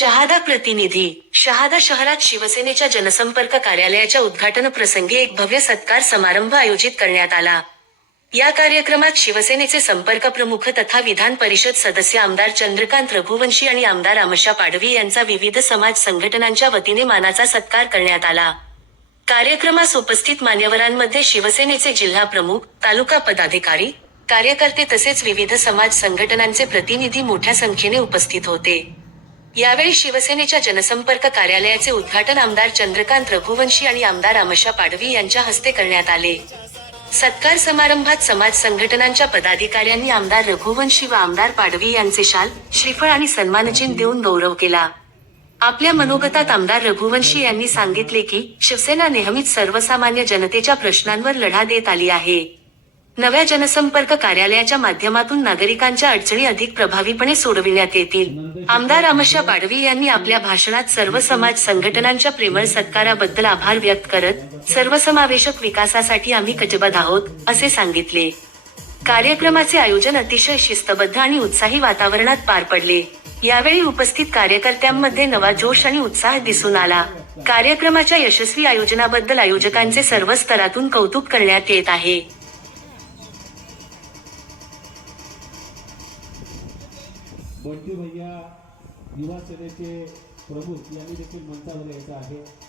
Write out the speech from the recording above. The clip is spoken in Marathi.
शहादा प्रतिनिधी शहादा शहरात शिवसेनेच्या जनसंपर्क कार्यालयाच्या उद्घाटन प्रसंगी एक भव्य सत्कार समारंभ आयोजित करण्यात आला. या कार्यक्रमात शिवसेनेचे संपर्क प्रमुख तथा विधान परिषद सदस्य आमदार चंद्रकांत रघुवंशी आणि आमदार आमशा पाडवी यांचा विविध समाज संघटनांच्या वतीने मानाचा सत्कार करण्यात आला. कार्यक्रमास उपस्थित मान्यवरांमध्ये शिवसेनेचे जिल्हा प्रमुख तालुका पदाधिकारी कार्यकर्ते तसेच विविध समाज संघटनांचे प्रतिनिधी मोठ्या संख्येने उपस्थित होते. यावेळी शिवसेनेच्या जनसंपर्क कार्यालयाचे उद्घाटन आमदार चंद्रकांत रघुवंशी आणि आमदार आमशा पाडवी यांच्या हस्ते करण्यात आले. सत्कार समारंभात समाज संघटनांच्या पदाधिकाऱ्यांनी आमदार रघुवंशी व आमदार पाडवी यांचे शाल श्रीफळ आणि सन्मानचिन्ह देऊन गौरव केला. आपल्या मनोगतात आमदार रघुवंशी यांनी सांगितले की शिवसेना नेहमीच सर्वसामान्य जनतेच्या प्रश्नांवर लढा देत आली आहे. नव्या जनसंपर्क कार्यालयाच्या माध्यमातून नागरिकांच्या अडचणी अधिक प्रभावीपणे सोडविण्यात येतील. आमदार अमशा पाडवी यांनी आपल्या भाषणात सर्व समाज संघटनांच्या प्रेमळ सत्काराबद्दल आभार व्यक्त करत सर्वसमावेशक विकासासाठी आम्ही कटिबद्ध आहोत असे सांगितले. कार्यक्रमाचे आयोजन अतिशय शिस्तबद्ध आणि उत्साही वातावरणात पार पडले. यावेळी उपस्थित कार्यकर्त्यांमध्ये नवा जोश आणि उत्साह दिसून आला. कार्यक्रमाच्या यशस्वी आयोजनाबद्दल आयोजकांचे सर्व स्तरातून कौतुक करण्यात येत आहे. बंटी भैया युवा सेनेचे प्रमुख यांनी देखील मंचावर यायचं आहे.